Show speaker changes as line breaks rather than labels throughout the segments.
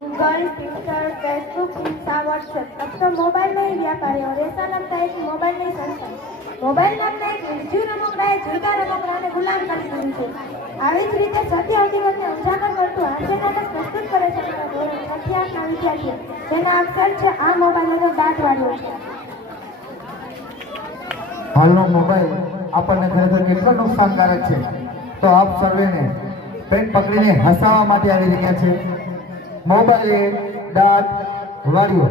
Google, Twitter, Facebook, Insta, WhatsApp. અક્ષર મોબાઈલમાં એ વ્યાપારીઓ રેસા નામતા એક મોબાઈલની સંસ્થા મોબાઈલ નામના એક બીજું રમકડાએ જુદા રમકડાને ગુલામ કરી દીધું છે. આવી જ રીતે સત્ય હકીકતને ઉજાગર કરતું આજે નાટક પ્રસ્તુત કરે છે. મારા વિદ્યાર્થીઓ, જેના અક્ષર છે આ મોબાઈલનો દાંત વાળ્યો છે
હાલનો મોબાઈલ આપણને ખરેખર કેટલો નુકસાનકારક છે? તો આપ સર્વેને પેટ પકડીને હસાવવા માટે આવી રહ્યા છે. મોબાઈલે દાંત વાળ્યો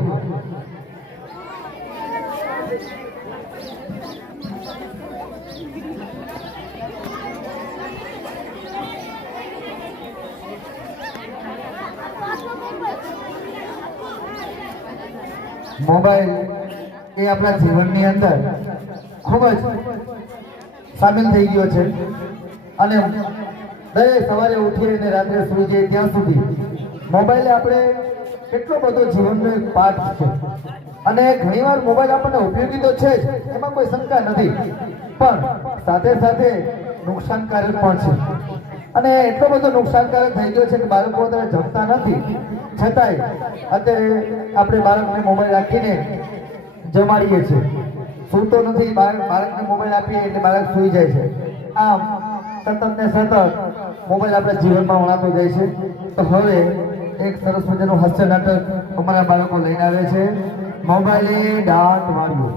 મોબાઈલ એ આપણા જીવનની અંદર ખૂબ જ સામેલ થઈ ગયો છે. અને દરેક સવારે ઉઠીએ અને રાત્રે સુઈ જઈએ ત્યાં સુધી મોબાઈલે આપણે કેટલો બધો જીવનનો એક પાઠ છે. અને ઘણીવાર મોબાઈલ આપણને ઉપયોગી તો છે જ, એમાં કોઈ શંકા નથી. પણ સાથે સાથે નુકસાનકારક પણ છે. અને એટલો બધો નુકસાનકારક થઈ ગયો છે કે બાળકો અત્યારે જમતા નથી. છતાંય અત્યારે આપણે બાળકને મોબાઈલ રાખીને જમાડીએ છીએ. સૂતો નથી બાળક બાળકને મોબાઈલ આપીએ એટલે બાળક સૂઈ જાય છે. આમ સતત ને સતત મોબાઈલ આપણા જીવનમાં વણાતો જાય છે. તો હવે એક સરસ મજાનું હાસ્ય નાટક અમારા બાળકો લઈને આવે છે. મોબાઈલે દાંત વાળ્યું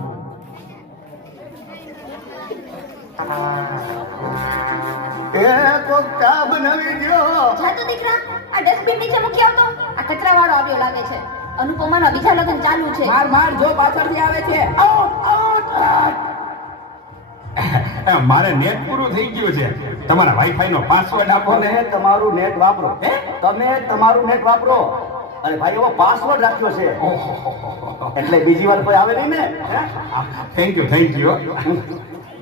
એ દ્યો
જાતો દીકરા આ ડસ્ટબિન નીચે મૂકી આવતો. આ કચરા વાળો આવ્યો લાગે છે. અનુપમાના બીજા લગ્ન ચાલુ છે.
માર માર જો પાછળથી આવે છે. આઉટ
એ, મારે નેટ પૂરું થઈ ગયું છે. તમારા વાઈફાઈ નો પાસવર્ડ આપો ને.
તમારું નેટ વાપરો. તમે તમારું નેટ વાપરો. અરે ભાઈ એવો પાસવર્ડ રાખ્યો છે. એટલે બીજી વાર કોઈ આવે નહીં ને?
Thank you thank you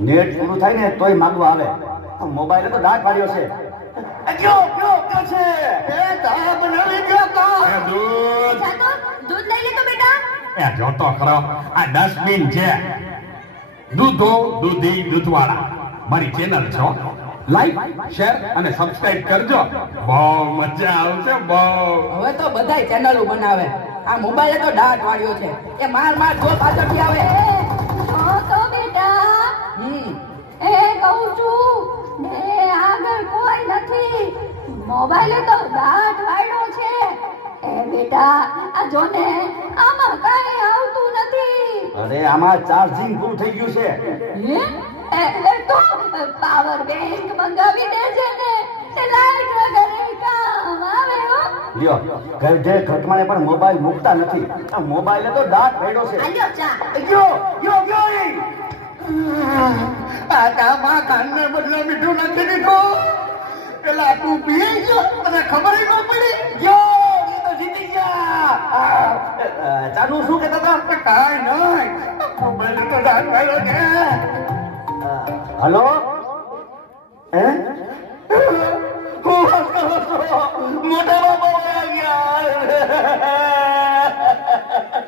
net પૂરું થાય ને તોય માંગવા આવે. મોબાઈલ તો દાંત પાડ્યો છે. એ કયો કયો કયો છે? એ
દૂધ.
લઈ લે તો બેટા.
એ જોતો કરો આ ડસ્ટબિન છે. દૂધો દૂધી દૂધવાળા. મારી ચેનલ છો. લાઈક શેર અને સબસ્ક્રાઇબ કરજો. બહુ મજા આવશે બહુ.
હવે તો બધાય ચેનલો બનાવે. આ મોબાઈલે તો ડાટ વાળ્યો છે. એ માર માર જો પાછળથી આવે.
હા તો બેટા.
હમ.
એ કહું છું ને આગળ કોઈ નથી. મોબાઈલે તો ડાટ વાળ્યો છે. એ બેટા આ જોને આમાં કાઈ
અરે આમાં ચાર્જિંગ ફૂલ થઈ ગયું છે.
હે? એ એ તો પાવર બેંક મંગાવી દેજે ને. તે લાઈટ વગર કામ આવે હો.
લ્યો ગઢે ઘટમાળે પણ મોબાઈલ મૂકતા નથી. આ મોબાઈલે તો દાંત ફેડો છે.
આલ્યો ચા.
આ કાનને બદલે મીઠું નાખી દીધું. પેલા તું પી ગયો તને ખબર ન પડી.
ગયો એ તો જીતી ગયા. આ, શું કહેતા હતા?
કાંઈ નહીં
હલો? હે?
મોટા બાબા ગયા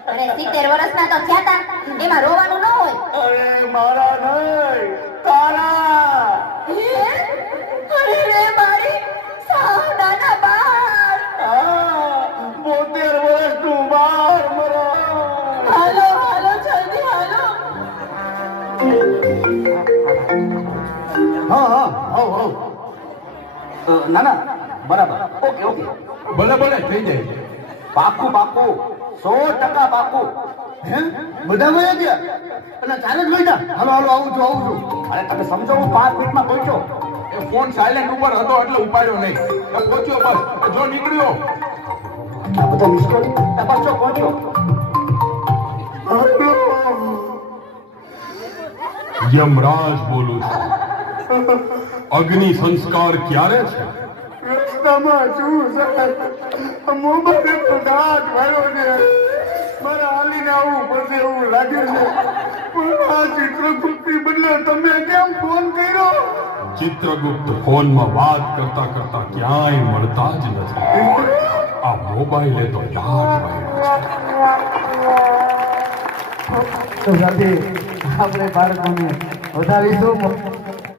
અરે સિત્તેર વર્ષના તો થયા તા. એમાં રોવાનું ન હોય.
અરે મારા નહીં તારા.
હા
હા
જાય.
પાકું પાકું સો ટકા
આવું છું આવું છું
અરે તમે સમજો પાંચ મિનિટમાં પહોંચ્યો?
એ ફોન સાયલેન્ટ ઉપર હતો, એટલે ઉપાડ્યો નહીં. પહોંચ્યો બસ જો નીકળ્યો
બધા પહોંચ્યો.
યમરાજ બોલું છું. અગ્નિ સંસ્કાર ક્યારે છે?
રસ્તામાં શું સાહેબ. મોબાઈલ તો દાંત વાળ્યો છે. મારે હાલીને આવવું પડશે એવું લાગે છે. પણ આ ચિત્રગુપ્તી બદલે તમે કેમ ફોન કર્યો?
ચિત્રગુપ્ત ફોનમાં વાત કરતા કરતા ક્યાંય મળતા જ નથી. આ મોબાઈલે તો દાંત છે.
તો સાથે આપણે બાળકોને વધારીશું.